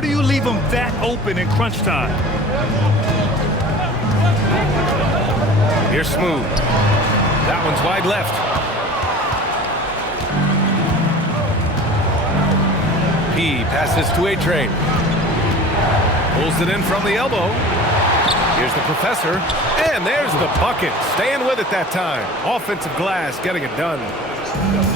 How do you leave them that open in crunch time? Here's Smooth. That one's wide left. He passes to A-Train. Pulls it in from the elbow. Here's the Professor. And there's the bucket. Staying with it that time. Offensive glass getting it done.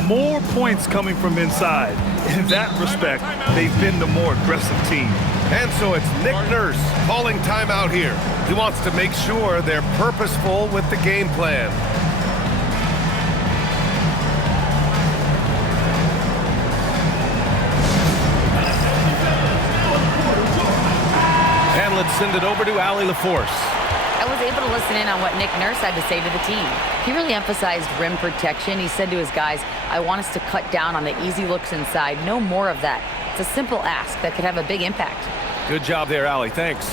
More points coming from inside. In that respect, they've been the more aggressive team. And so it's Nick Nurse calling timeout here. He wants to make sure they're purposeful with the game plan. And let's send it over to Allie LaForce. I was able to listen in on what Nick Nurse had to say to the team. He really emphasized rim protection. He said to his guys, I want us to cut down on the easy looks inside. No more of that. It's a simple ask that could have a big impact. Good job there, Allie. Thanks.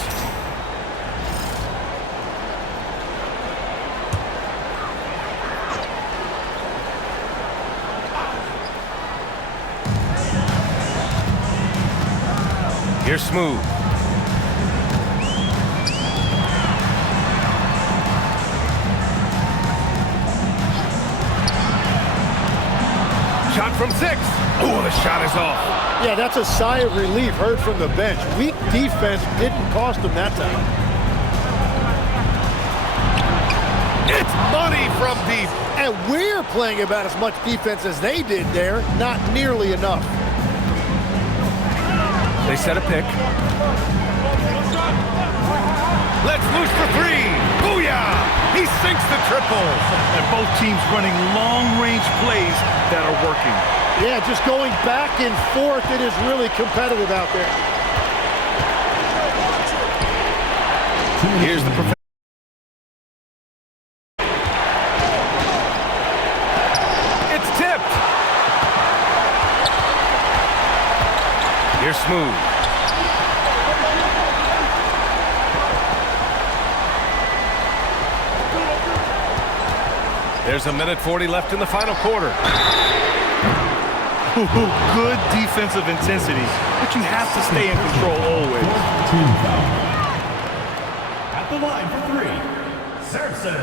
Here's Smooth. Shot from 6. Oh, the shot is off. Yeah, that's a sigh of relief heard from the bench. Weak defense didn't cost them that time. It's money from deep. And we're playing about as much defense as they did there. Not nearly enough. They set a pick. Let's loose for 3. Booyah! He sinks the triple. And both teams running long-range plays that are working. Yeah, just going back and forth. It is really competitive out there. Here's the professor. It's tipped. Here's Smooth. There's a minute 40 left in the final quarter. Good defensive intensity, but you have to stay in control always. Team foul. At the line for 3, Serson.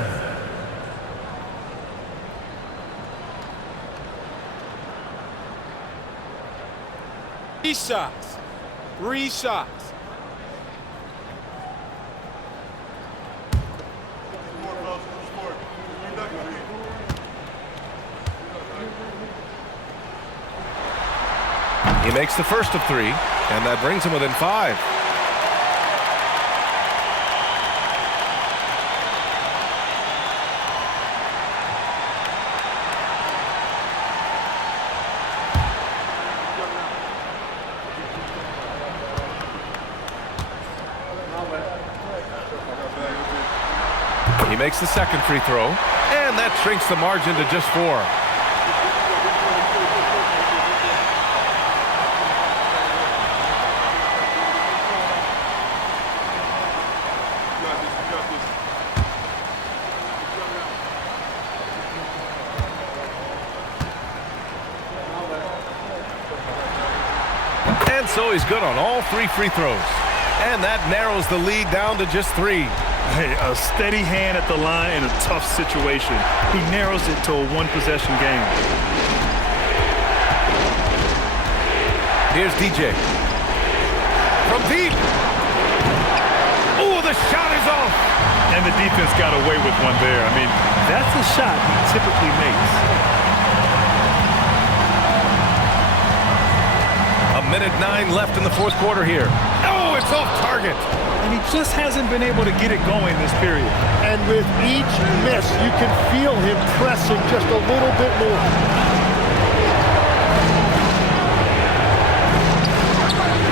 3 shots. 3 shots. He makes the first of 3, and that brings him within 5. He makes the second free throw, and that shrinks the margin to just 4. And so he's good on all 3 free throws. And that narrows the lead down to just 3. Hey, a steady hand at the line in a tough situation. He narrows it to a one-possession game. Here's DJ. From deep. Oh, the shot is off. And the defense got away with one there. I mean, that's a shot he typically makes. A minute 9 left in the fourth quarter here. Oh, it's off target. And he just hasn't been able to get it going this period. And with each miss, you can feel him pressing just a little bit more.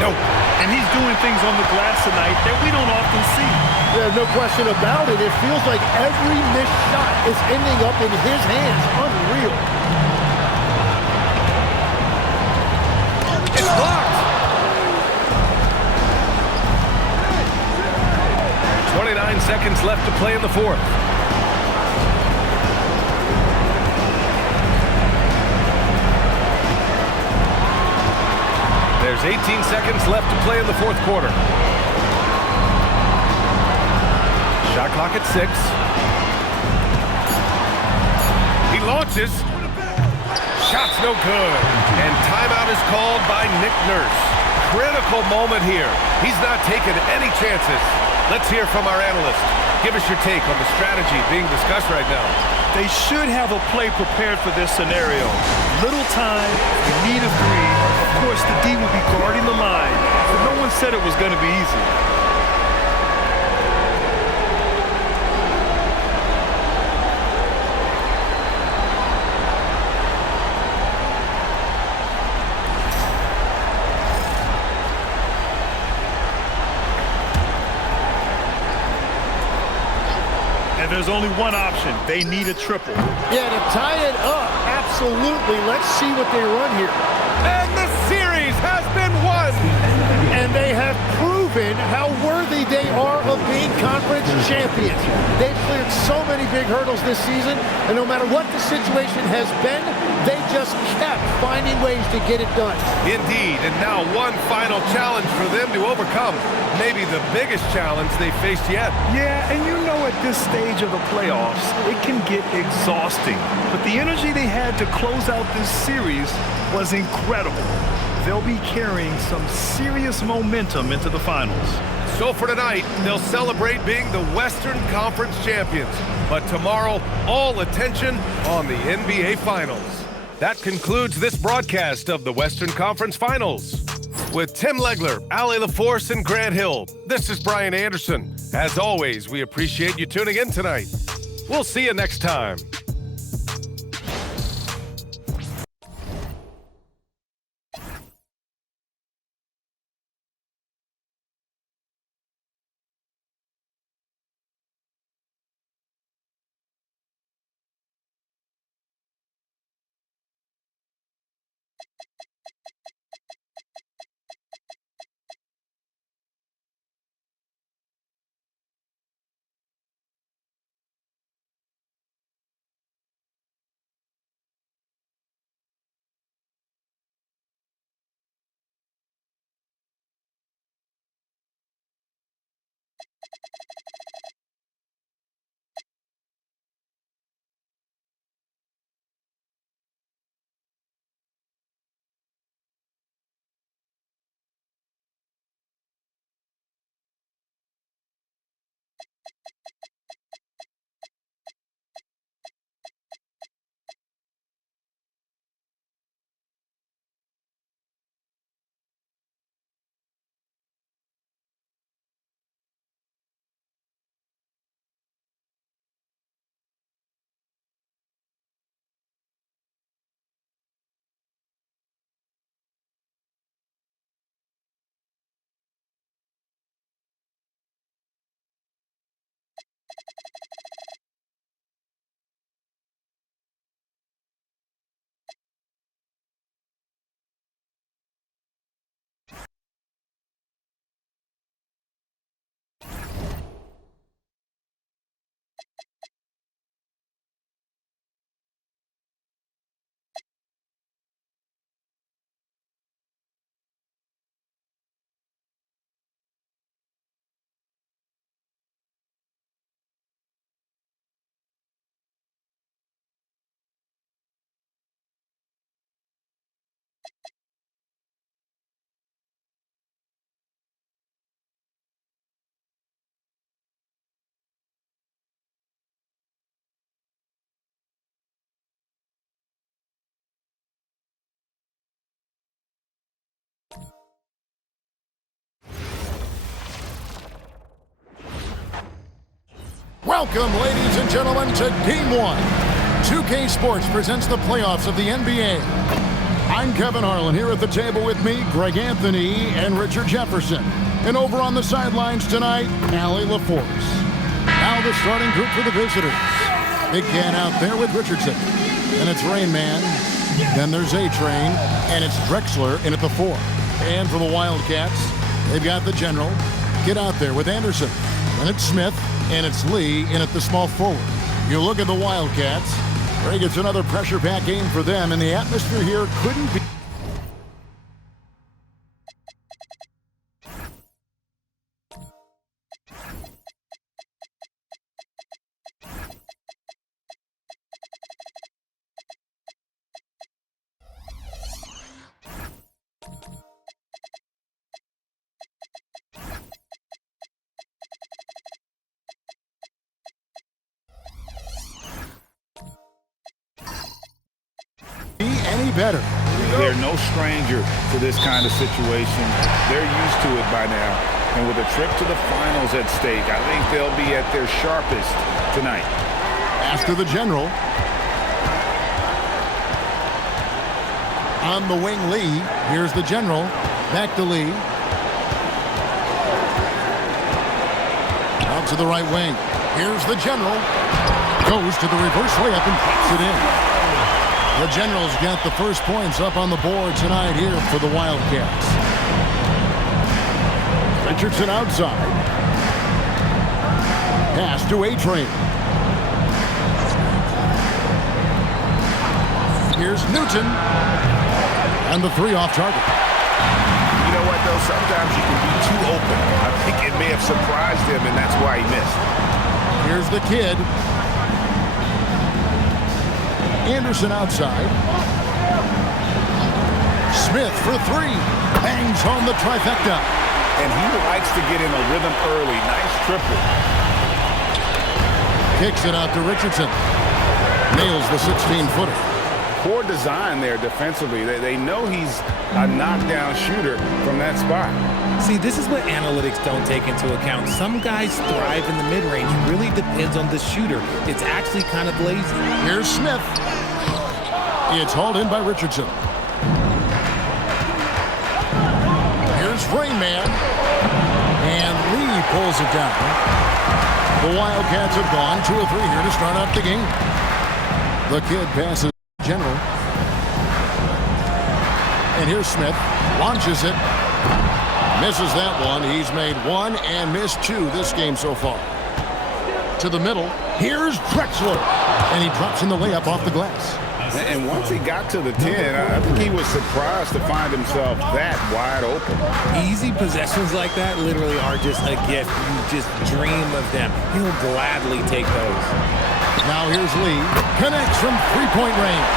Nope. And he's doing things on the glass tonight that we don't often see. There's no question about it. It feels like every missed shot is ending up in his hands. Unreal. It's blocked. 29 seconds left to play in the fourth. There's 18 seconds left to play in the fourth quarter. Shot clock at 6. He launches. Shot's no good. And timeout is called by Nick Nurse. Critical moment here. He's not taking any chances. Let's hear from our analyst. Give us your take on the strategy being discussed right now. They should have a play prepared for this scenario. Little time, you need a 3. Of course, the D will be guarding the line, but no one said it was going to be easy. And there's only one option. They need a triple. Yeah, to tie it up, absolutely. Let's see what they run here. And the series has been won. And they have proven how worthy they are of being conference champions. They've cleared so many big hurdles this season, and no matter what the situation has been, they just kept finding ways to get it done. Indeed, and now one final challenge for them to overcome. Maybe the biggest challenge they faced yet. Yeah, and you know at this stage of the playoffs, it can get exhausting. But the energy they had to close out this series was incredible. They'll be carrying some serious momentum into the finals. So for tonight, they'll celebrate being the Western Conference champions. But tomorrow, all attention on the NBA Finals. That concludes this broadcast of the Western Conference Finals. With Tim Legler, Allie LaForce, and Grant Hill, this is Brian Anderson. As always, we appreciate you tuning in tonight. We'll see you next time. Welcome, ladies and gentlemen, to Game 1. 2K Sports presents the playoffs of the NBA. I'm Kevin Harlan. Here at the table with me, Greg Anthony and Richard Jefferson. And over on the sidelines tonight, Allie LaForce. Now the starting group for the visitors. Big Can out there with Richardson. And it's Rain Man. Then there's A-Train. And it's Drexler in at the 4. And for the Wildcats, they've got the General. Get out there with Anderson. And it's Smith. And it's Lee in at the small forward. You look at the Wildcats. Greg, it's another pressure-packed game for them, and the atmosphere here couldn't be... better. They're no stranger to this kind of situation. They're used to it by now. And with a trip to the finals at stake, I think they'll be at their sharpest tonight. After the general. On the wing, Lee. Here's the general. Back to Lee. Out to the right wing. Here's the general. Goes to the reverse layup and pops it in. The Generals got the first points up on the board tonight here for the Wildcats. Richardson outside. Pass to A-Train. Here's Newton. And the three off target. You know what, though? Sometimes you can be too open. I think it may have surprised him, and that's why he missed. Here's the kid. Anderson outside. Smith for three. Bangs home the trifecta. And he likes to get in a rhythm early. Nice triple. Kicks it out to Richardson. Nails the 16-footer. Poor design there defensively. They know he's a knockdown shooter from that spot. See, this is what analytics don't take into account. Some guys thrive in the mid-range. It really depends on the shooter. It's actually kind of lazy. Here's Smith. It's hauled in by Richardson. Here's Rainman. And Lee pulls it down. The Wildcats have gone 2 of 3 here to start out the game. The kid passes general. And here's Smith. Launches it. Misses that one. He's made 1 and missed 2 this game so far. To the middle. Here's Drexler. And he drops in the layup off the glass. And once he got to the 10, I think he was surprised to find himself that wide open. Easy possessions like that literally are just a gift. You just dream of them. He'll gladly take those. Now here's Lee. Connects from three-point range.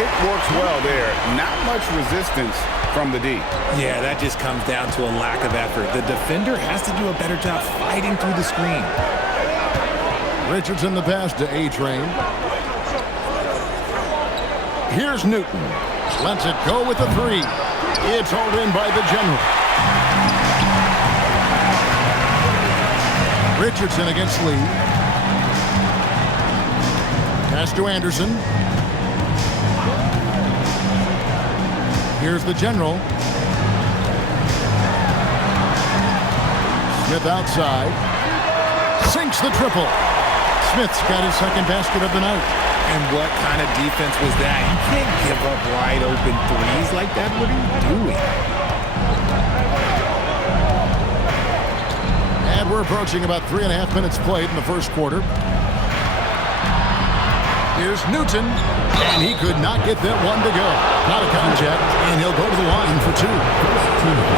Pick works well there. Not much resistance from the D. Yeah, that just comes down to a lack of effort. The defender has to do a better job fighting through the screen. Richardson the pass to A-Train. Here's Newton. Lets it go with the 3. It's hauled in by the general. Richardson against Lee. Pass to Anderson. Here's the general. Smith outside. Sinks the triple. Smith's got his second basket of the night. And what kind of defense was that? You can't give up wide open threes like that. What are you doing? And we're approaching about 3.5 minutes played in the first quarter. Here's Newton, and he could not get that one to go. Not a contact, and he'll go to the line for 2.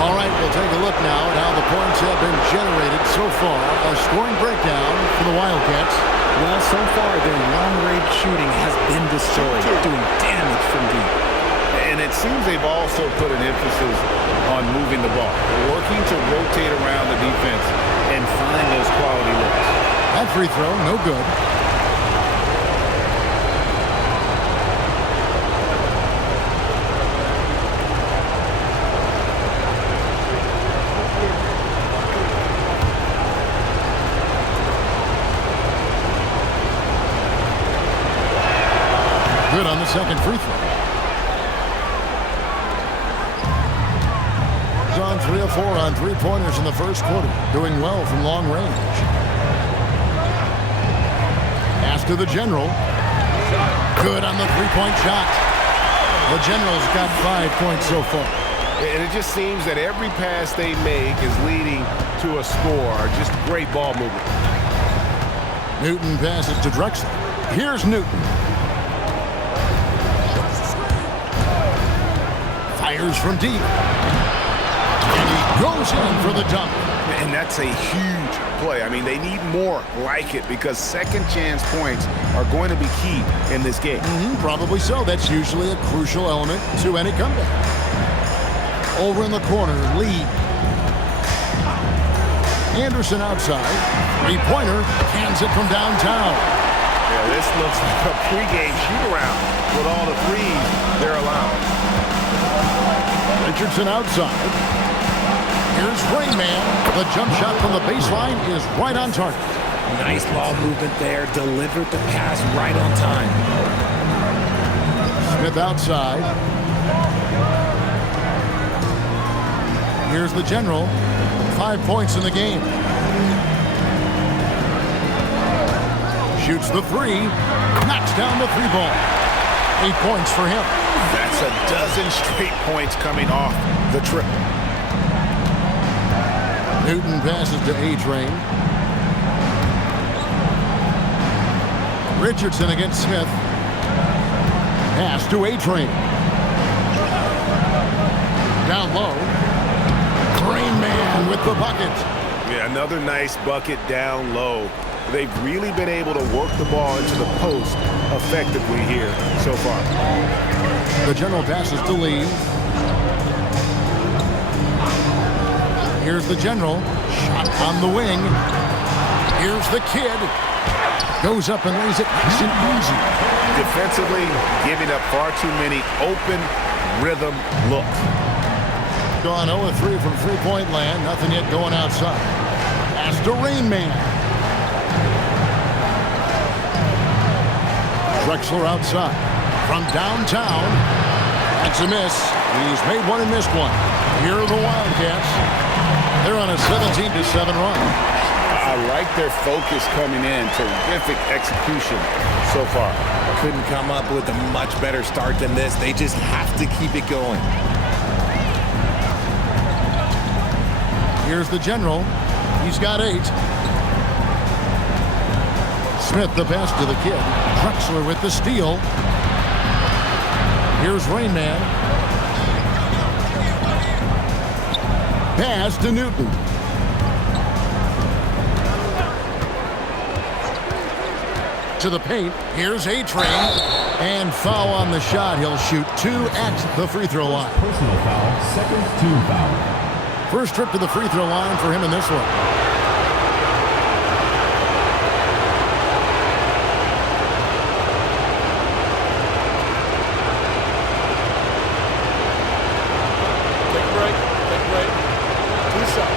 All right, we'll take a look now at how the points have been generated so far. A scoring breakdown for the Wildcats. Well, so far, their long-range shooting has been destroyed, doing damage from deep. And it seems they've also put an emphasis on moving the ball, working to rotate around the defense and find those quality looks. That free throw, no good. Good on the second free throw. Gone 3 of 4 on three-pointers in the first quarter. Doing well from long range. Pass to the general. Good on the three-point shot. The Generals got 5 points so far. And it just seems that every pass they make is leading to a score. Just great ball movement. Newton passes to Drexler. Here's Newton. Fires from deep. And he goes in for the dunk. And that's a huge play. I mean, they need more like it because second chance points are going to be key in this game. Probably so. That's usually a crucial element to any comeback. Over in the corner, Lee. Anderson outside. Three-pointer. Hands it from downtown. Yeah, this looks like a pregame shoot-around with all the threes they're allowing. Richardson outside. Here's Rainman. The jump shot from the baseline is right on target. Nice ball movement there. Delivered the pass right on time. Smith outside. Here's the general. 5 points in the game. Shoots the three. Knocks down the three ball. 8 points for him. That's a dozen straight points coming off the trip. Newton passes to A-Train. Richardson against Smith. Pass to A-Train. Down low. Rainman with the bucket. Yeah, another nice bucket down low. They've really been able to work the ball into the post effectively here so far. The general passes to Lee. Here's the general. Shot on the wing. Here's the kid. Goes up and lays it nice and easy. Defensively, giving up far too many open rhythm looks. Gone 0-3 from three-point land. Nothing yet going outside. Pass to Rainman. Drexler outside. From downtown. That's a miss. He's made one and missed one. Here are the Wildcats. They're on a 17-7 run. I like their focus coming in. Terrific execution so far. Couldn't come up with a much better start than this. They just have to keep it going. Here's the general. He's got 8. Smith the pass to the kid. Drexler with the steal. Here's Rainman. Pass to Newton. To the paint. Here's A-Train. And foul on the shot. He'll shoot 2 at the free throw line. Personal foul, second team foul. First trip to the free throw line for him in this one. Take a break. Take a break. 2 shots.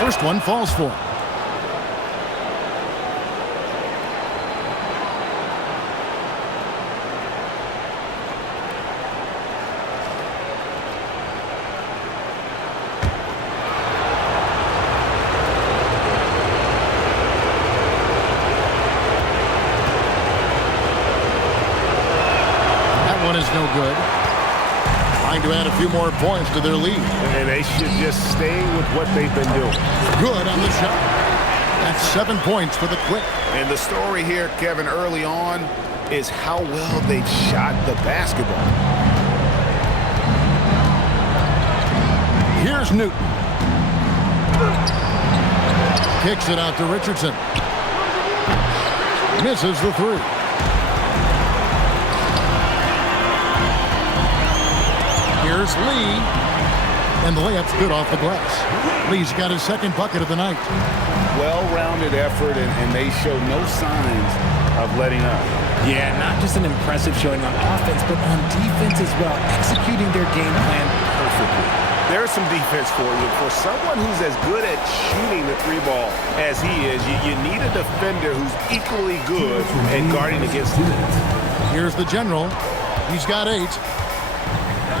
First one falls for him. That one is no good. Trying to add a few more points to their lead. And they should just stay with what they've been doing. Good on the shot. That's 7 points for the Quick. And the story here, Kevin, early on is how well they've shot the basketball. Here's Newton. Kicks it out to Richardson. Misses the three. Here's Lee. And the layup's good off the glass. Lee's got his second bucket of the night. Well-rounded effort, and they show no signs of letting up. Yeah, not just an impressive showing on offense, but on defense as well, executing their game plan perfectly. There's some defense for you. For someone who's as good at shooting the three ball as he is, you need a defender who's equally good at guarding against him. Here's the general. He's got 8.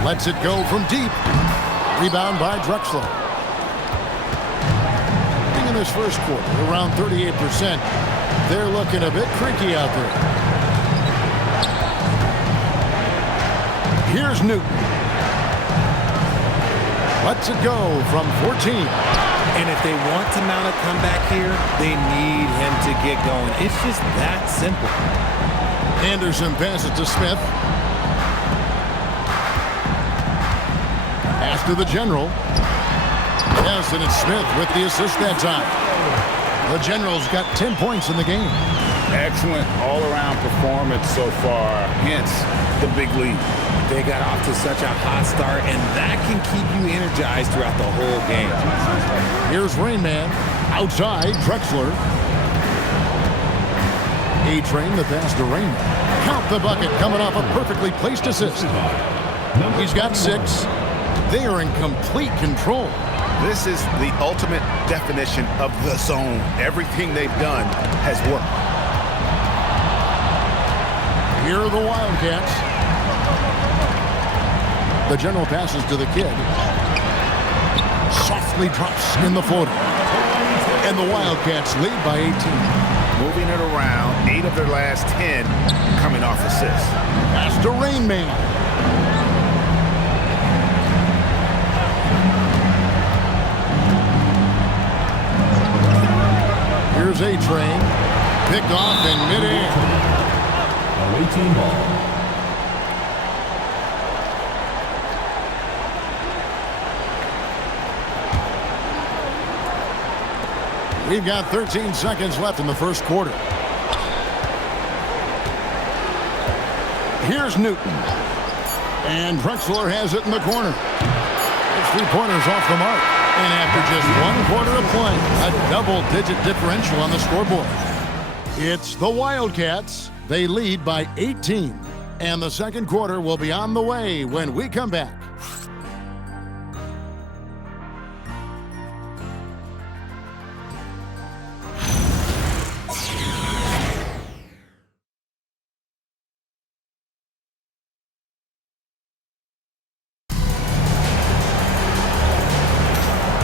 Lets it go from deep. Rebound by Drexler. In this first quarter, around 38%. They're looking a bit creaky out there. Here's Newton. Lets it go from 14. And if they want to mount a comeback here, they need him to get going. It's just that simple. Anderson passes to Smith. Pass to the general. Yes, and it's Smith with the assist that time. The general's got 10 points in the game. Excellent all-around performance so far, hence the big lead. They got off to such a hot start, and that can keep you energized throughout the whole game. Here's Rain Man. Outside, Drexler. A-Train, the pass to Rain Man. Count the bucket, coming off a perfectly placed assist. He's got 6. They are in complete control. This is the ultimate definition of the zone. Everything they've done has worked. Here are the Wildcats. The general passes to the kid. Softly drops in the floater. And the Wildcats lead by 18. Moving it around, 8 of their last 10 coming off assists. Pass to Rain Man. Here's A-Train. Picked off in midair. Away team ball. We've got 13 seconds left in the first quarter. Here's Newton. And Drexler has it in the corner. His 3-pointer's off the mark. And after just 1 quarter of play, a double-digit differential on the scoreboard. It's the Wildcats. They lead by 18. And the second quarter will be on the way when we come back.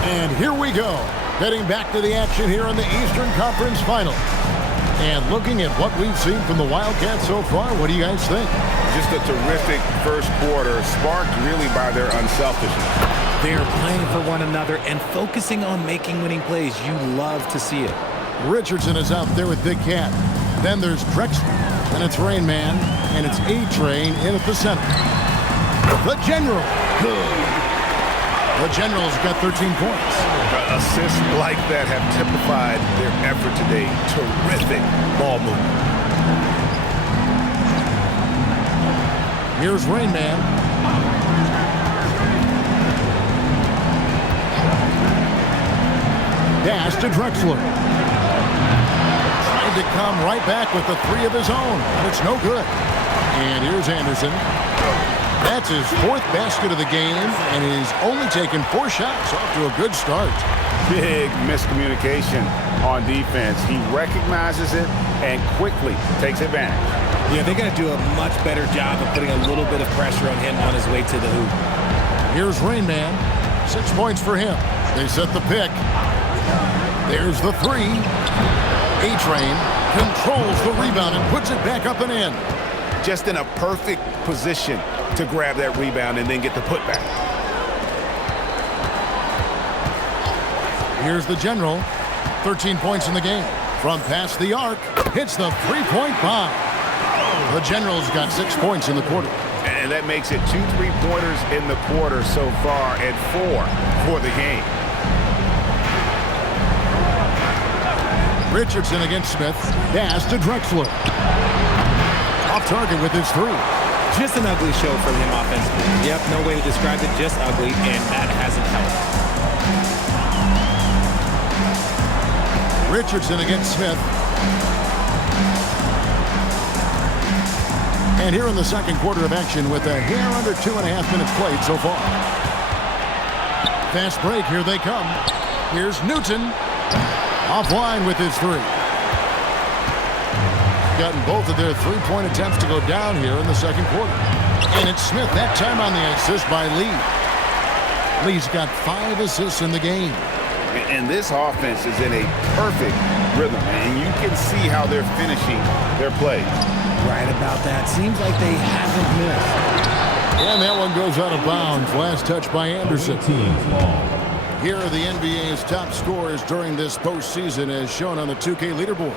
And here we go, heading back to the action here in the Eastern Conference Final. And looking at what we've seen from the Wildcats so far, what do you guys think? Just a terrific first quarter, sparked really by their unselfishness. They're playing for one another and focusing on making winning plays. You love to see it. Richardson is out there with Big Cat. Then there's Drexler, and it's Rain Man, and it's A-Train in at the center. The General, good. The General's got 13 points. Assists like that have typified their effort today. Terrific ball movement. Here's Rain Man. Pass to Drexler. Trying to come right back with the 3 of his own, but it's no good. And here's Anderson. That's his 4th basket of the game, and he's only taken 4 shots. Off to a good start. Big miscommunication on defense. He recognizes it and quickly takes advantage. Yeah, they got to do a much better job of putting a little bit of pressure on him on his way to the hoop. Here's Rain Man. 6 points for him. They set the pick. There's the 3. A-Train controls the rebound and puts it back up and in. Just in a perfect position to grab that rebound and then get the putback. Here's the General. 13 points in the game. From past the arc, hits the 3-point bomb. The General's got 6 points in the quarter. And that makes it 2 3-pointers in the quarter so far and 4 for the game. Richardson against Smith. Pass to Drexler. Off target with his 3. Just an ugly show for him offensively. Yep, no way to describe it, just ugly, and that hasn't helped. Richardson against Smith. And here in the second quarter of action with a hair under 2.5 minutes played so far. Fast break, here they come. Here's Newton. Offline with his 3. Gotten both of their 3-point attempts to go down here in the second quarter. And it's Smith, that time on the assist by Lee. Lee's got 5 assists in the game. And this offense is in a perfect rhythm, and you can see how they're finishing their plays. Right about that. Seems like they haven't missed. And that one goes out of bounds. Last touch by Anderson. Here are the NBA's top scorers during this postseason as shown on the 2K leaderboard.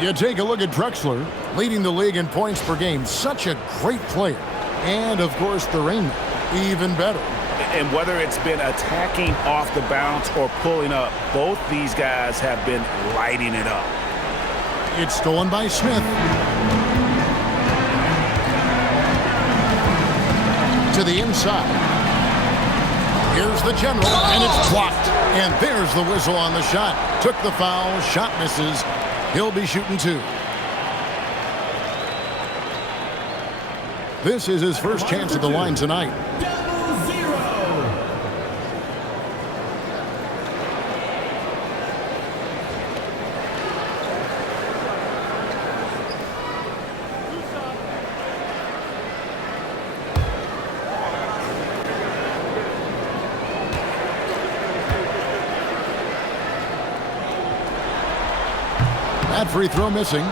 You take a look at Drexler, leading the league in points per game. Such a great player. And, of course, the Rain, even better. And whether it's been attacking off the bounce or pulling up, both these guys have been lighting it up. It's stolen by Smith. To the inside. Here's the general, and it's blocked. And there's the whistle on the shot. Took the foul, shot misses. He'll be shooting 2. This is his first chance at the line tonight. That free throw missing.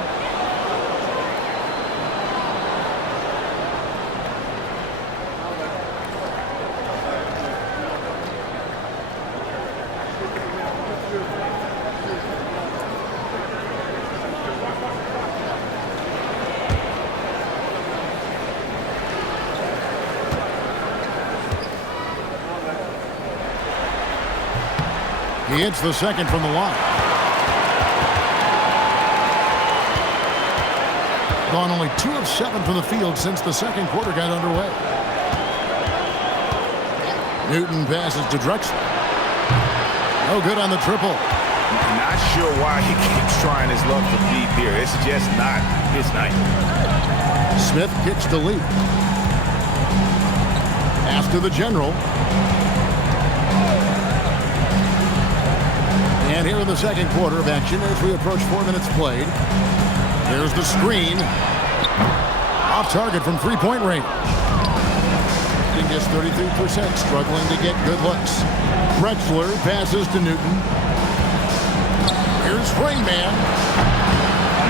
He hits the second from the line. Gone only 2 of 7 from the field since the second quarter got underway. Newton passes to Drexler. No good on the triple. Not sure why he keeps trying his luck for deep here. It's just not his night. Smith kicks to Lee. Pass to the general. And here in the second quarter of action as we approach 4 minutes played. There's the screen. Off target from three-point range. Shooting just 33%, struggling to get good looks. Drexler passes to Newton. Here's Rainman.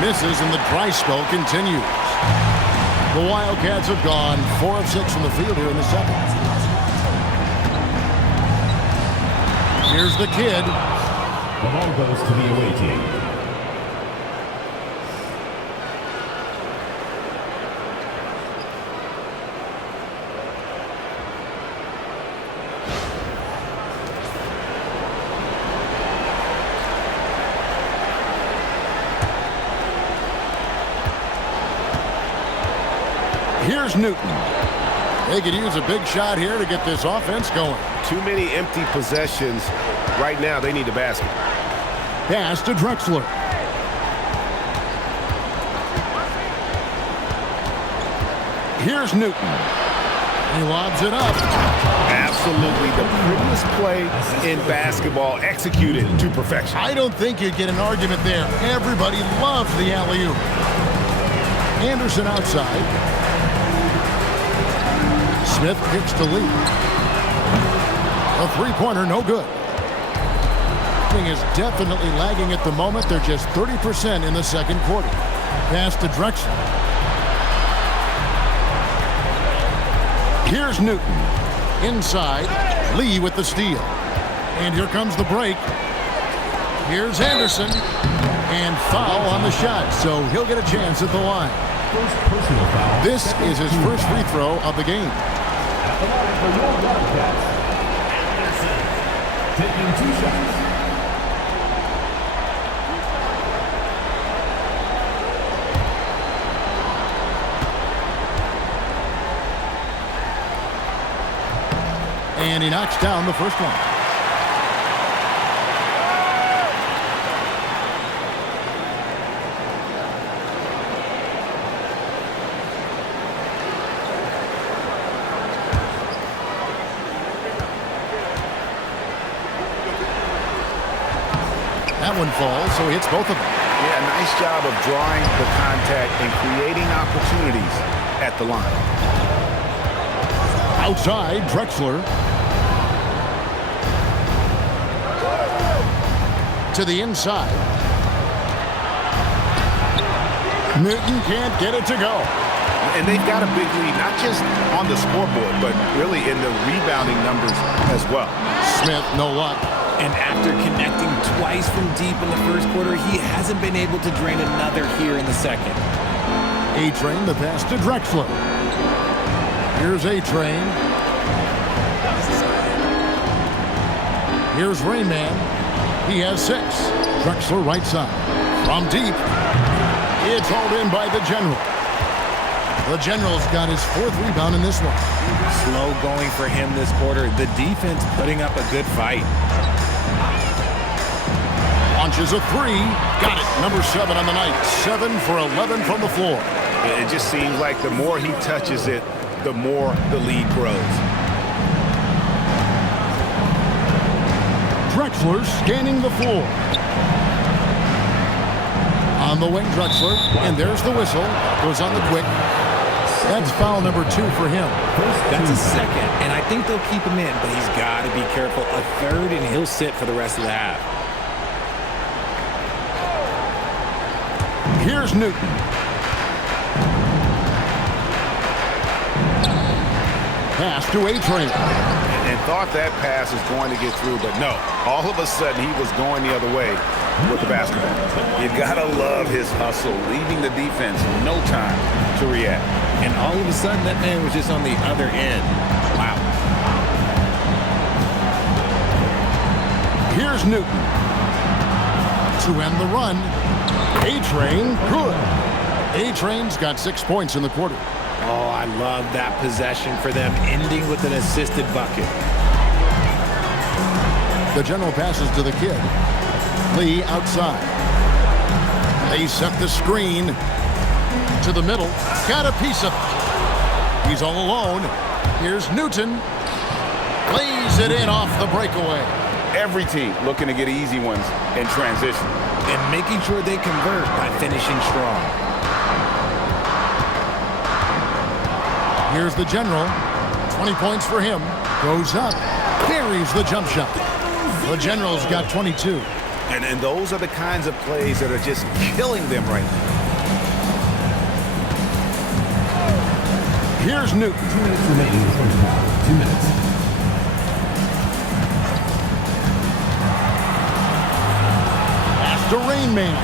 Misses and the dry spell continues. The Wildcats have gone 4 of 6 from the field here in the second. Here's the kid. The ball goes to the away team. Here's Newton. They could use a big shot here to get this offense going. Too many empty possessions. Right now, they need a basket. Pass to Drexler. Here's Newton. He lobs it up. Absolutely the prettiest play in basketball, executed to perfection. I don't think you'd get an argument there. Everybody loves the alley-oop. Anderson outside. Smith kicks to Lee. A three-pointer, no good. Is definitely lagging at the moment. They're just 30% in the second quarter. Pass to Drexler. Here's Newton. Inside. Lee with the steal. And here comes the break. Here's Anderson. And foul on the shot. So he'll get a chance at the line. This is his first free throw of the game. At the line for your Wildcats, Anderson, taking 2 shots. And he knocks down the first one. That one falls, so he hits both of them. Yeah, nice job of drawing the contact and creating opportunities at the line. Outside, Drexler. To the inside. Newton can't get it to go. And they've got a big lead, not just on the scoreboard, but really in the rebounding numbers as well. Smith, no luck. And after connecting twice from deep in the first quarter, he hasn't been able to drain another here in the second. A-Train, the pass to Drexler. Here's A-Train. Here's Rainman. He has 6. Drexler right side. From deep. It's hauled in by the General. The General's got his 4th rebound in this one. Slow going for him this quarter. The defense putting up a good fight. Launches a 3. Got it. Number 7 on the night. 7 for 11 from the floor. It just seems like the more he touches it, the more the lead grows. Drexler scanning the floor. On the wing, Drexler. And there's the whistle. Goes on the quick. That's foul number 2 for him. That's a second, and I think they'll keep him in, but he's got to be careful. A 3rd, and he'll sit for the rest of the half. Here's Newton. Pass to A-Train. And thought that pass was going to get through, but no. All of a sudden, he was going the other way with the basketball. You gotta love his hustle, leaving the defense no time to react. And all of a sudden, that man was just on the other end. Wow. Here's Newton. To end the run. A-Train, good. A-Train's got 6 points in the quarter. Oh, I love that possession for them, ending with an assisted bucket. The General passes to the kid. Lee outside. They set the screen to the middle. Got a piece of it. He's all alone. Here's Newton. Lays it in off the breakaway. Every team looking to get easy ones in transition. And making sure they convert by finishing strong. Here's the General. 20 points for him. Goes up. Carries the jump shot. The General's got 22. And those are the kinds of plays that are just killing them right now. Here's Newton. 2 minutes remaining in the first half. 2 minutes. Pass to Rain Man.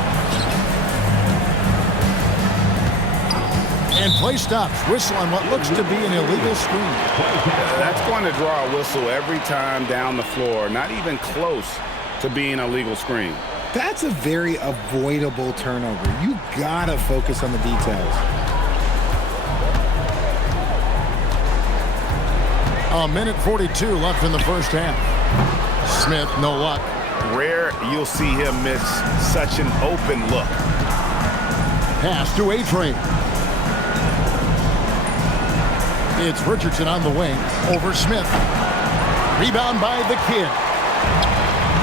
And play stops. Whistle on what looks to be an illegal screen. That's going to draw a whistle every time down the floor. Not even close to being a legal screen. That's a very avoidable turnover. You gotta focus on the details. A minute 42 left in the first half. Smith, no luck. Rare you'll see him miss such an open look. Pass to A-Train. It's Richardson on the wing. Over Smith. Rebound by the kid.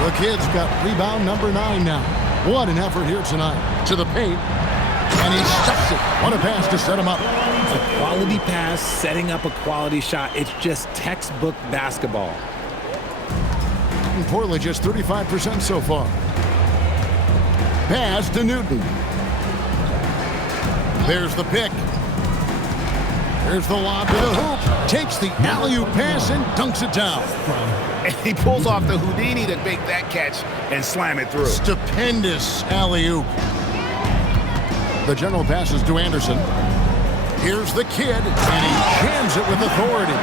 The kid's got rebound number 9 now. What an effort here tonight. To the paint. And he stuffs it. What a pass to set him up. A quality pass, setting up a quality shot. It's just textbook basketball. And Portland just 35% so far. Pass to Newton. There's the pick. There's the lob to the hoop. Takes the alley-oop pass and dunks it down. And he pulls off the Houdini to make that catch and slam it through. Stupendous alley-oop. The General passes to Anderson. Here's the kid, and he jams it with authority.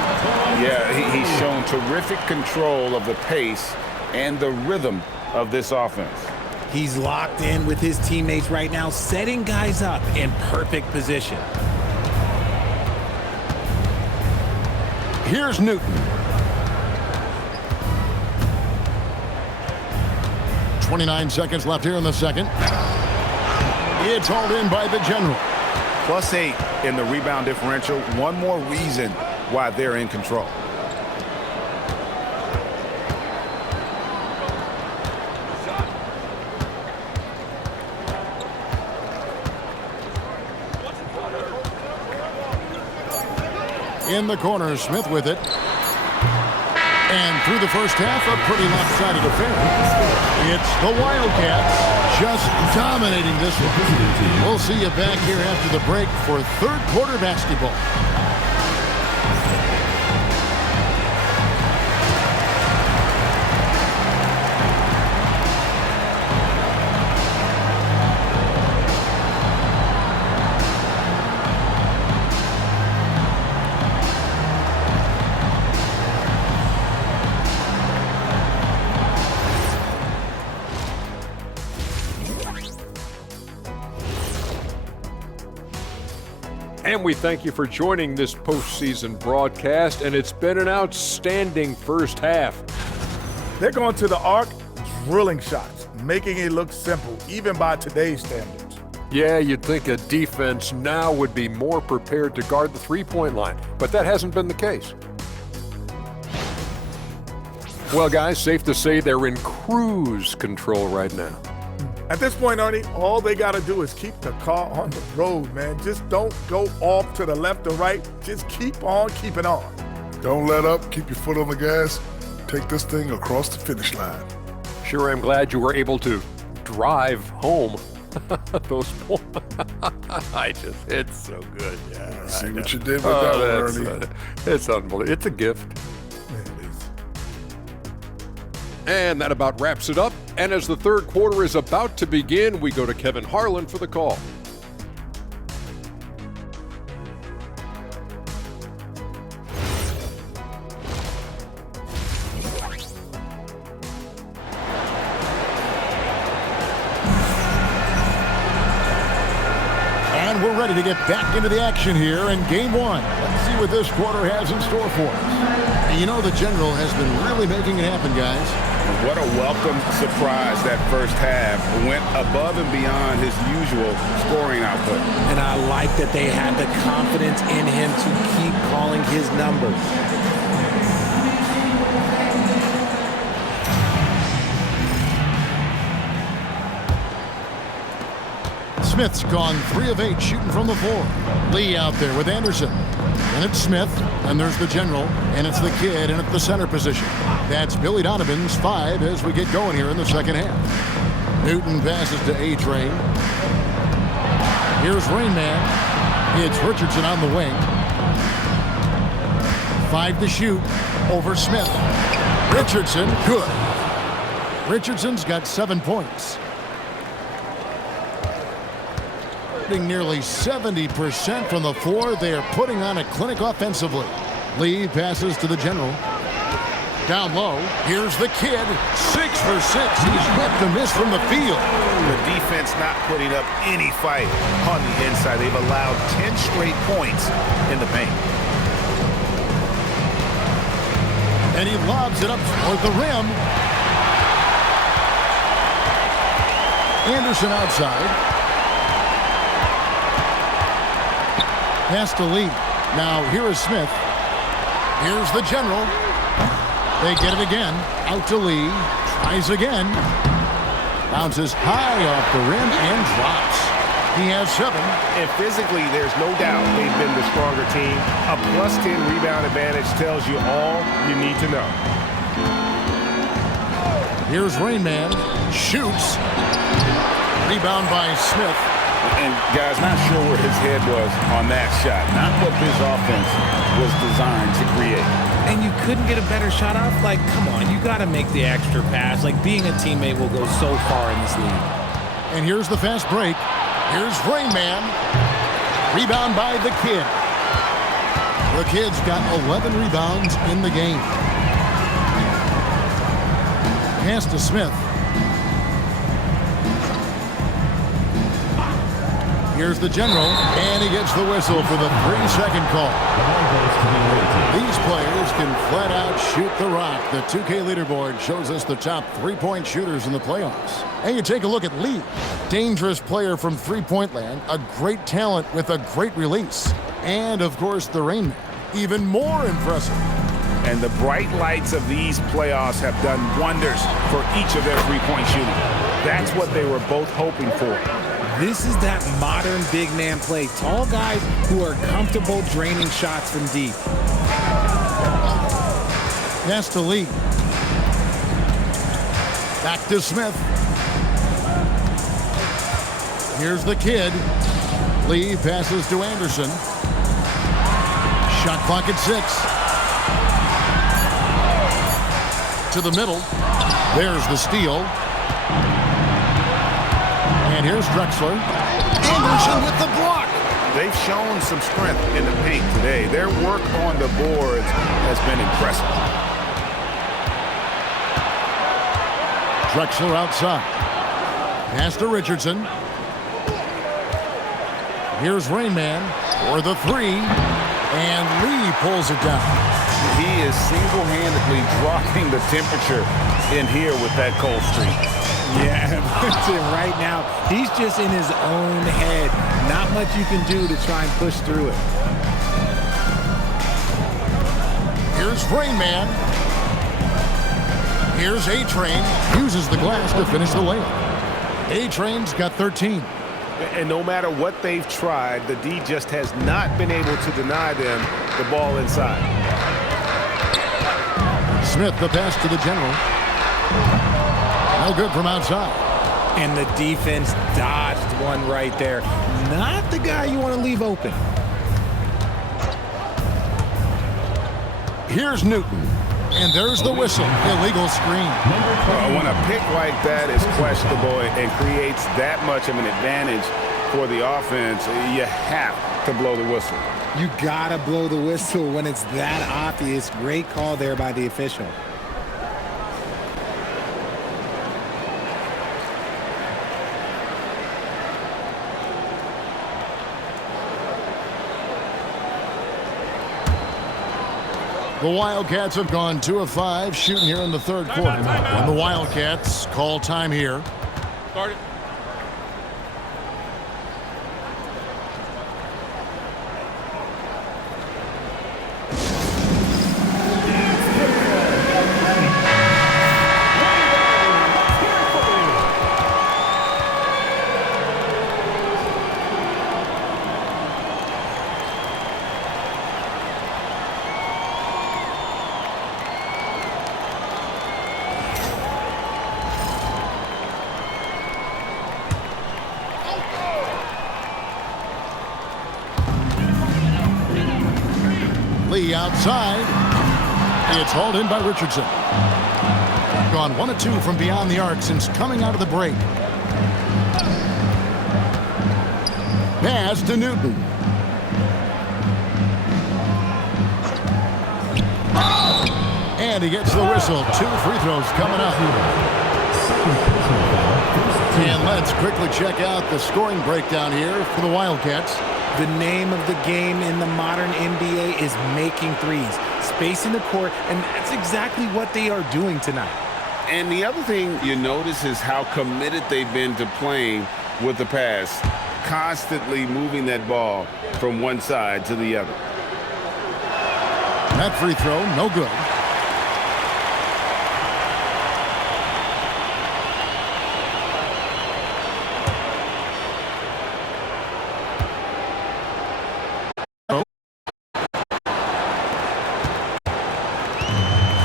Yeah, he's shown terrific control of the pace and the rhythm of this offense. He's locked in with his teammates right now, setting guys up in perfect position. Here's Newton. 29 seconds left here in the second. It's hauled in by the General. +8 in the rebound differential. One more reason why they're in control. In the corner, Smith with it. And through the first half, a pretty lopsided affair. It's the Wildcats just dominating this one. We'll see you back here after the break for third quarter basketball. And we thank you for joining this postseason broadcast, and it's been an outstanding first half. They're going to the arc, drilling shots, making it look simple, even by today's standards. Yeah, you'd think a defense now would be more prepared to guard the three-point line, but that hasn't been the case. Well, guys, safe to say they're in cruise control right now. At this point, Ernie, all they got to do is keep the car on the road, man. Just don't go off to the left or right. Just keep on keeping on. Don't let up. Keep your foot on the gas. Take this thing across the finish line. Sure, I'm glad you were able to drive home. Those points. It's so good. Yeah, see what you did with that one, Ernie. It's unbelievable. It's a gift. And that about wraps it up. And as the third quarter is about to begin, we go to Kevin Harlan for the call. And we're ready to get back into the action here in game one. Let's see what this quarter has in store for us. And you know the General has been really making it happen, guys. What a welcome surprise that first half. Went above and beyond his usual scoring output. And I like that they had the confidence in him to keep calling his number. Smith's gone 3 of 8 shooting from the floor. Lee out there with Anderson. And it's Smith, and there's the General, and it's the Kid in at the center position. That's Billy Donovan's 5 as we get going here in the second half. Newton passes to A-Train. Here's Rain Man. It's Richardson on the wing. 5 to shoot over Smith. Richardson, good. Richardson's got 7 points. Nearly 70% from the floor. They are putting on a clinic offensively. Lee passes to the General. Down low, here's the Kid. 6 for 6. He's yet to miss from the field. The defense not putting up any fight on the inside. They've allowed 10 straight points in the paint. And he lobs it up toward the rim. Anderson outside. Pass to Lee. Now here is Smith. Here's the General. They get it again. Out to Lee. Tries again. Bounces high off the rim and drops. He has 7. And physically, there's no doubt they've been the stronger team. A +10 rebound advantage tells you all you need to know. Here's Rain Man. Shoots. Rebound by Smith. And guys, not sure where his head was on that shot. Not what his offense was designed to create. And you couldn't get a better shot off? Like, come on, you got to make the extra pass. Like, being a teammate will go so far in this league. And here's the fast break. Here's Rain Man. Rebound by the Kid. The Kid's got 11 rebounds in the game. Pass to Smith. Here's the General, and he gets the whistle for the 3-second call. These players can flat out shoot the rock. The 2K leaderboard shows us the top 3-point shooters in the playoffs. And you take a look at Lee. Dangerous player from three-point land, a great talent with a great release. And, of course, the Rain Man. Even more impressive. And the bright lights of these playoffs have done wonders for each of their three-point shooting. That's what they were both hoping for. This is that modern big man play. Tall guys who are comfortable draining shots from deep. Pass to Lee. Back to Smith. Here's the Kid. Lee passes to Anderson. Shot clock at 6. To the middle. There's the steal. And here's Drexler. Anderson with the block. They've shown some strength in the paint today. Their work on the boards has been impressive. Drexler outside. Pass to Richardson. Here's Rain Man. For the three. And Lee pulls it down. He is single-handedly dropping the temperature in here with that cold streak. Yeah, right now, he's just in his own head. Not much you can do to try and push through it. Here's Rain Man. Here's A-Train. Uses the glass to finish the layup. A-Train's got 13. And no matter what they've tried, the D just has not been able to deny them the ball inside. Smith, the pass to the general. No good from outside. And the defense dodged one right there. Not the guy you want to leave open. Here's Newton. And there's the whistle. Illegal screen. When a pick like that is questionable and creates that much of an advantage for the offense, you have to blow the whistle. You got to blow the whistle when it's that obvious. Great call there by the official. The Wildcats have gone 2 of 5 shooting here in the third quarter. And the Wildcats call time here. Start it. Lee outside. It's hauled in by Richardson. Gone 1 of 2 from beyond the arc since coming out of the break. Pass to Newton. And he gets the whistle. 2 free throws coming up. And let's quickly check out the scoring breakdown here for the Wildcats. The name of the game in the modern NBA is making threes, spacing the court, and that's exactly what they are doing tonight. And the other thing you notice is how committed they've been to playing with the pass, constantly moving that ball from one side to the other. That free throw, no good.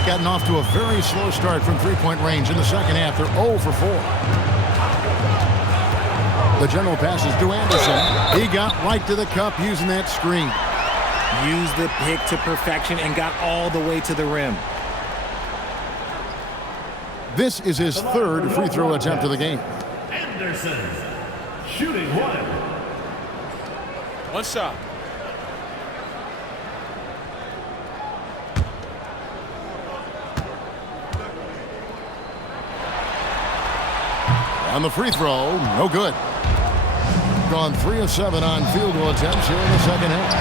Gotten off to a very slow start from three-point range in the second half. They're 0 for 4. The general passes to Anderson. He got right to the cup using that screen. Used the pick to perfection and got all the way to the rim. This is his third free throw attempt of the game. Anderson, shooting 1. One shot. On the free throw, no good. Gone 3 of 7 on field goal attempts here in the second half.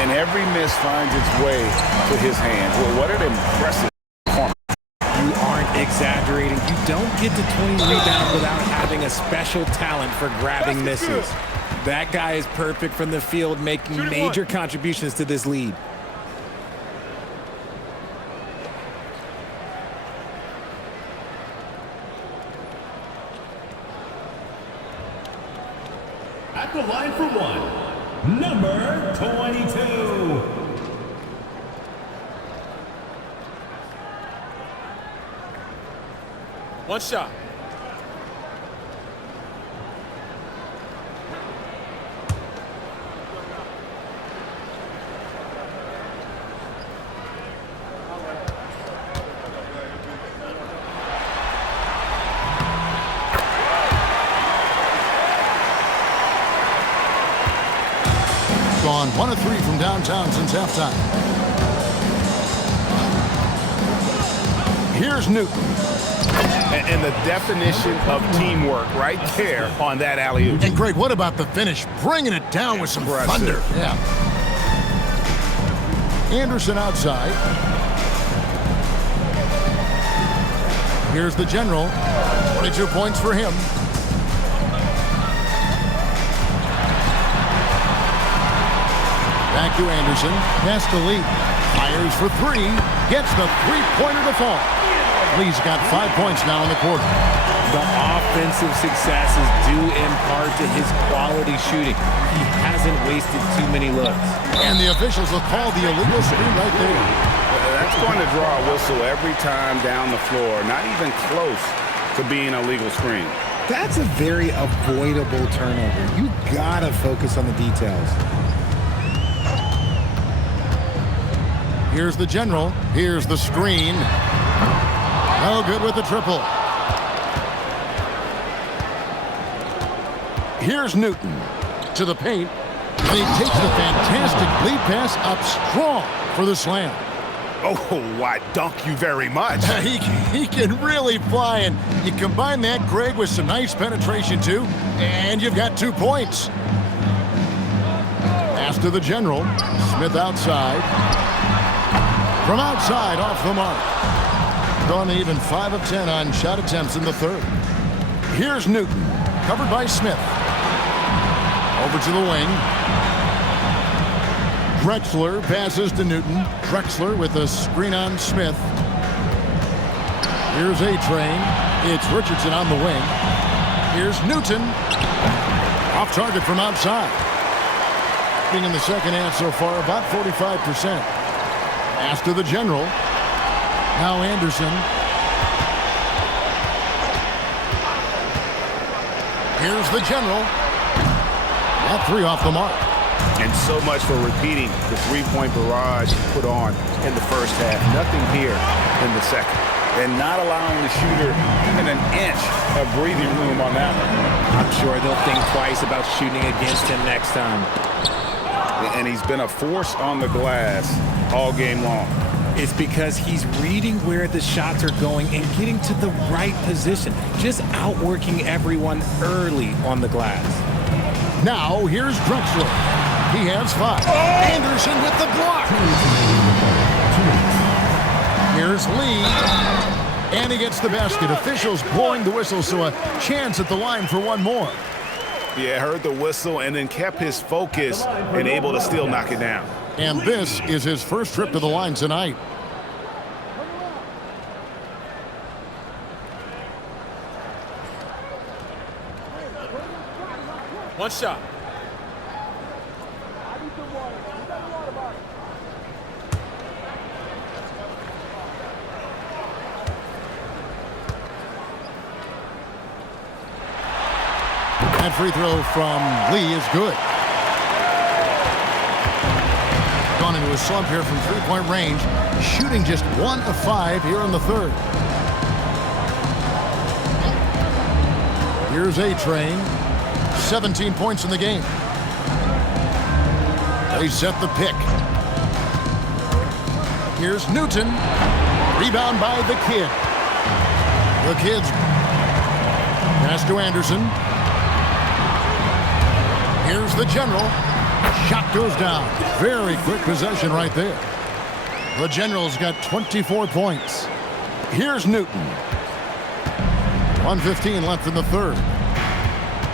And every miss finds its way to his hands. Well, what an impressive performance. You aren't exaggerating. You don't get to 20 rebounds without having a special talent for grabbing misses. That guy is perfect from the field, making major contributions to this lead. At the line for 1, number 22. One shot. Gone 1 of 3 from downtown since halftime. Here's Newton. And the definition of teamwork right there on that alley-oop. And Greg, what about the finish? Bringing it down with some thunder. Yeah. Anderson outside. Here's the general. 22 points for him. Back to Anderson. Pass to Lee. Fires for three. Gets the three-pointer to fall. Lee's got 5 points now in the quarter. The offensive success is due in part to his quality shooting. He hasn't wasted too many looks. And the officials will call the illegal screen right there. That's going to draw a whistle every time down the floor. Not even close to being a legal screen. That's a very avoidable turnover. You gotta focus on the details. Here's the general. Here's the screen. No good with the triple. Here's Newton to the paint. And he takes the fantastic lead pass up strong for the slam. Oh, I dunk you very much. He can really fly, and you combine that, Greg, with some nice penetration, too, and you've got 2 points. Pass to the general. Smith outside. From outside, off the mark. Gone even 5 of 10 on shot attempts in the third. Here's Newton, covered by Smith. Over to the wing. Drexler passes to Newton. Drexler with a screen on Smith. Here's A-Train. It's Richardson on the wing. Here's Newton. Off target from outside. Being in the second half so far, about 45%. Pass to the general. Now Anderson. Here's the general. That three off the mark. And so much for repeating the three-point barrage put on in the first half. Nothing here in the second. And not allowing the shooter even an inch of breathing room on that one. I'm sure they'll think twice about shooting against him next time. And he's been a force on the glass all game long. It's because he's reading where the shots are going and getting to the right position. Just outworking everyone early on the glass. Now, here's Drexler. He has 5. Anderson with the block. Here's Lee. And he gets the basket. Officials blowing the whistle, so a chance at the line for one more. Yeah, heard the whistle and then kept his focus and able to still knock it down. And this is his first trip to the line tonight. One shot. That free throw from Lee is good. Gone into a slump here from three-point range, shooting just 1 of 5 here in the third. Here's A-Train. 17 points in the game. They set the pick. Here's Newton. Rebound by the kid. The Kids. Pass to Anderson. Here's the general. Shot goes down. Very quick possession right there. The General's got 24 points. Here's Newton. 1:15 left in the third.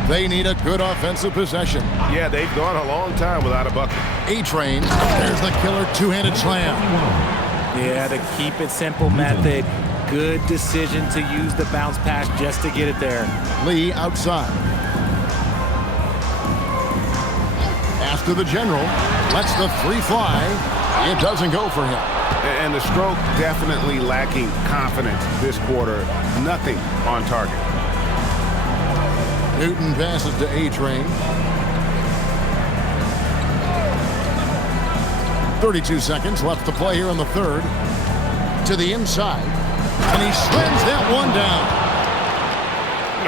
They need a good offensive possession. Yeah, they've gone a long time without a bucket. A-Train. There's the killer two-handed slam. Yeah, the keep it simple method. Good decision to use the bounce pass just to get it there. Lee outside. Pass to the general. Lets the three fly. It doesn't go for him. And the stroke definitely lacking confidence this quarter. Nothing on target. Newton passes to A-Train. 32 seconds left to play here in the third. To the inside. And he slams that one down.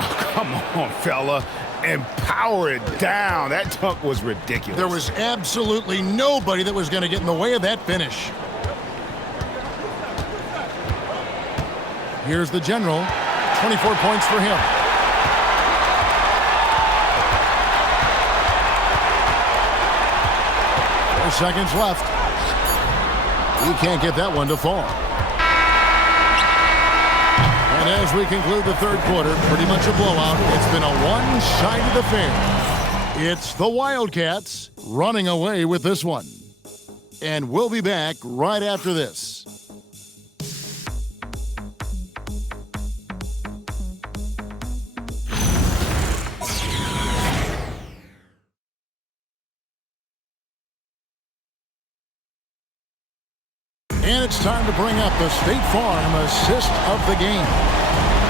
Oh, come on, fella. And power it down. That dunk was ridiculous. There was absolutely nobody that was going to get in the way of that finish. Here's the general. 24 points for him. 4 seconds left. He can't get that one to fall. And as we conclude the third quarter, pretty much a blowout. It's been a one-sided affair. It's the Wildcats running away with this one. And we'll be back right after this. And it's time to bring up the State Farm assist of the game.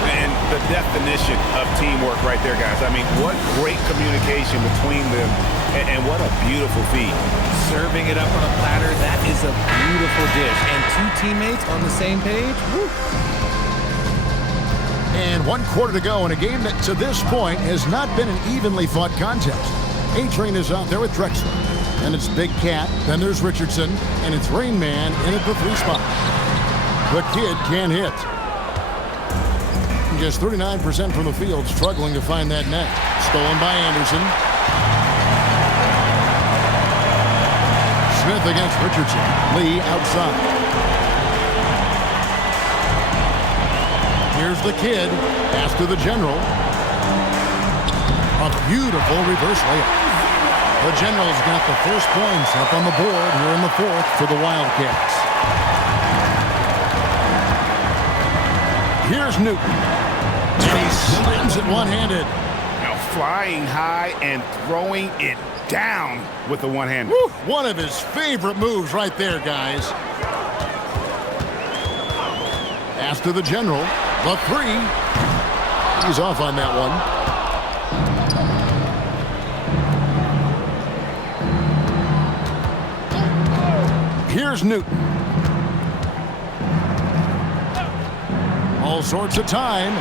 And the definition of teamwork right there, guys. I mean, what great communication between them, and what a beautiful feed. Serving it up on a platter, that is a beautiful dish. And 2 teammates on the same page. Woo. And 1 quarter to go in a game that to this point has not been an evenly fought contest. A-Train is out there with Drexler. And it's Big Cat, then there's Richardson, and it's Rain Man in at the 3 spot. The kid can't hit. Just 39% from the field, struggling to find that net. Stolen by Anderson. Smith against Richardson. Lee outside. Here's the kid. Pass to the general. A beautiful reverse layup. The Generals got the first points up on the board here in the fourth for the Wildcats. Here's Newton. And he slams it one-handed. Now flying high and throwing it down with the one-handed. One of his favorite moves right there, guys. Pass to the General. The 3. He's off on that one. Here's Newton. All sorts of time.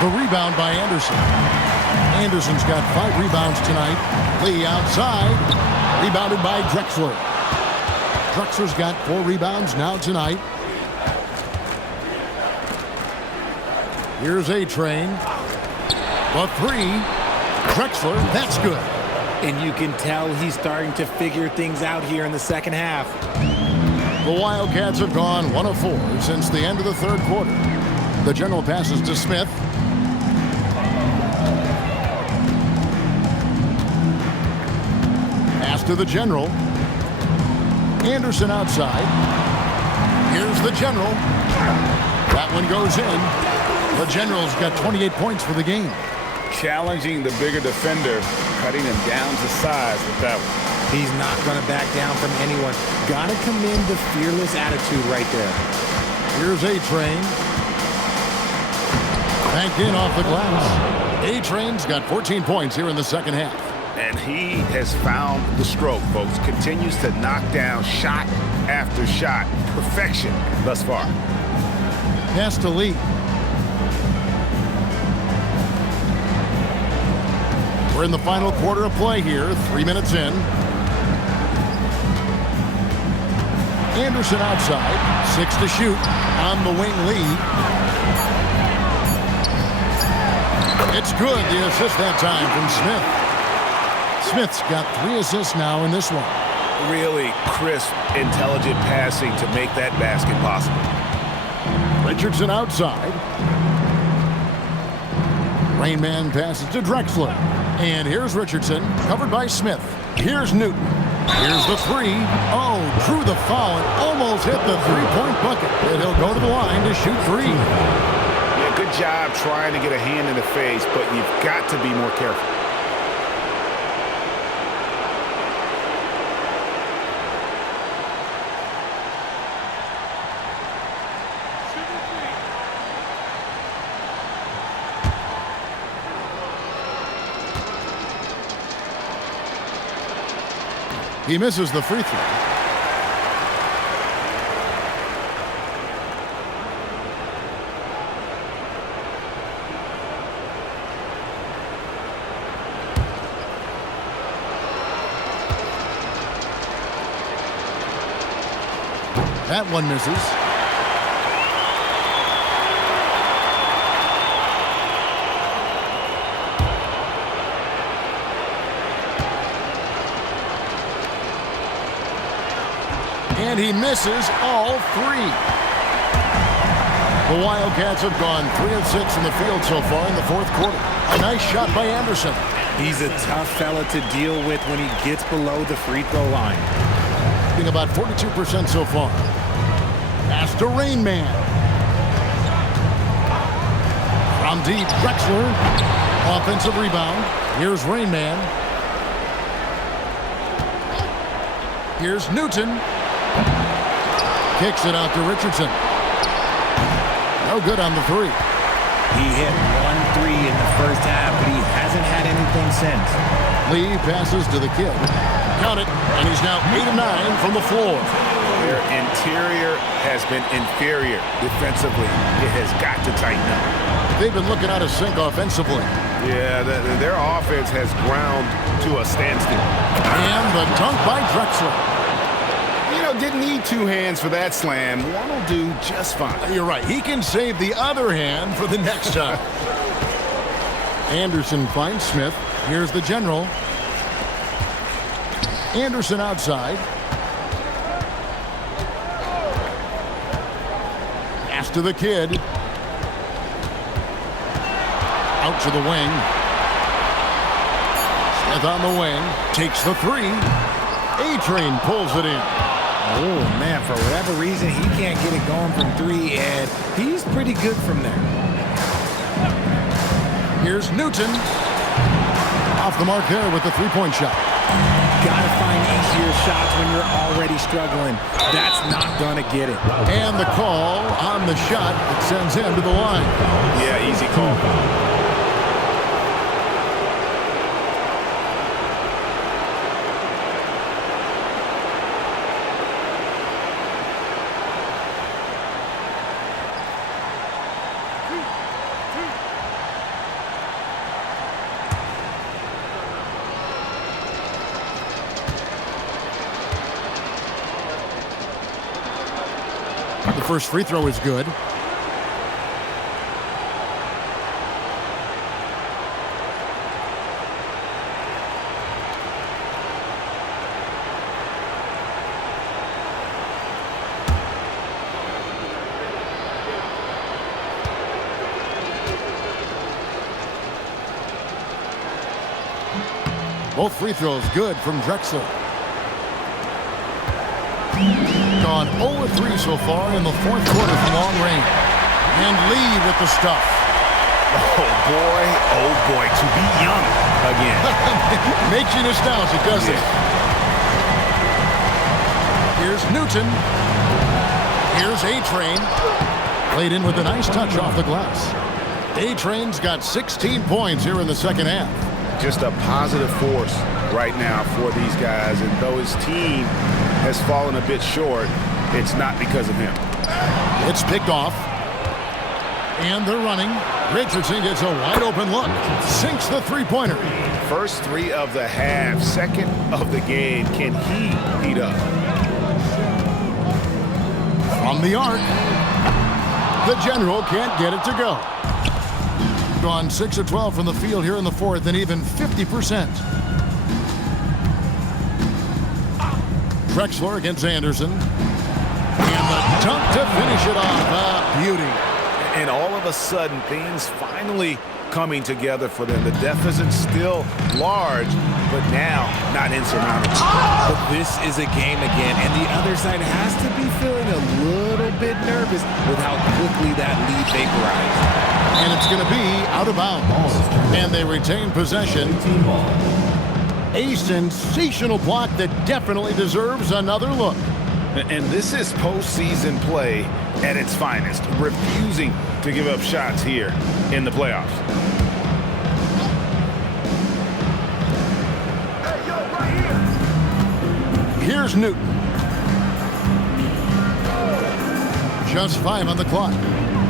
The rebound by Anderson. Anderson's got 5 rebounds tonight. Lee outside. Rebounded by Drexler. Drexler's got 4 rebounds now tonight. Here's A-Train. The 3. Drexler, that's good. And you can tell he's starting to figure things out here in the second half. The Wildcats have gone 1 of 4 since the end of the third quarter. The general passes to Smith. Pass to the general. Anderson outside. Here's the general. That one goes in. The General's got 28 points for the game. Challenging the bigger defender, cutting him down to size with that one. He's not going to back down from anyone. Got to commend the fearless attitude right there. Here's A-Train. Banked in off the glass. A-Train's got 14 points here in the second half. And he has found the stroke, folks. Continues to knock down shot after shot. Perfection thus far. Pass to Lee. We're in the final quarter of play here, 3 minutes in. Anderson outside, 6 to shoot. On the wing, Lee. It's good, the assist that time from Smith. Smith's got 3 assists now in this one. Really crisp, intelligent passing to make that basket possible. Richardson outside. Rain Man passes to Drexler. And here's Richardson, covered by Smith. Here's Newton. Here's the 3. Oh, drew the foul and almost hit the 3-point bucket. And he'll go to the line to shoot 3. Yeah, good job trying to get a hand in the face, but you've got to be more careful. He misses the free throw. That one misses. And he misses all three. The Wildcats have gone 3 of 6 in the field so far in the fourth quarter. A nice shot by Anderson. He's a tough fella to deal with when he gets below the free throw line. Being about 42% so far. Pass to Rain Man. From deep, Drexler. Offensive rebound. Here's Rain Man. Here's Newton. Kicks it out to Richardson. No good on the three. He hit 1 3 in the first half, but he hasn't had anything since. Lee passes to the kid. Count it, and he's now 8 of 9 from the floor. Their interior has been inferior defensively. It has got to tighten up. They've been looking out of sync offensively. Yeah, their offense has ground to a standstill. And the dunk by Drexler. Didn't need 2 hands for that slam. One will do just fine. You're right. He can save the other hand for the next time. Anderson finds Smith. Here's the general. Anderson outside. Pass to the kid. Out to the wing. Smith on the wing. Takes the three. A-Train pulls it in. Oh, man, for whatever reason, he can't get it going from 3, and he's pretty good from there. Here's Newton. Off the mark there with the three-point shot. Gotta find easier shots when you're already struggling. That's not gonna get it. And the call on the shot that sends him to the line. Yeah, easy call. The first free throw is good. Both free throws good from Drexler. Gone 0-3 so far in the fourth quarter from long range. And Lee with the stuff. Oh boy, to be young again. Makes you nostalgic, doesn't it? Here's Newton. Here's A-Train. Played in with a nice touch off the glass. A-Train's got 16 points here in the second half. Just a positive force right now for these guys, and though his team has fallen a bit short, it's not because of him. It's picked off. And they're running. Richardson gets a wide open look. Sinks the three-pointer. First 3 of the half, second of the game. Can he heat up? From the arc. The general can't get it to go. Gone 6 of 12 from the field here in the fourth, and even 50%. Drexler against Anderson. And the dunk to finish it off. Beauty. And all of a sudden, things finally coming together for them. The deficit still large, but now not insurmountable. But this is a game again, and the other side has to be feeling a little bit nervous with how quickly that lead vaporized. And it's going to be out of bounds. And they retain possession. A sensational block that definitely deserves another look. And this is postseason play at its finest, refusing to give up shots here in the playoffs. Here's Newton. Just 5 on the clock.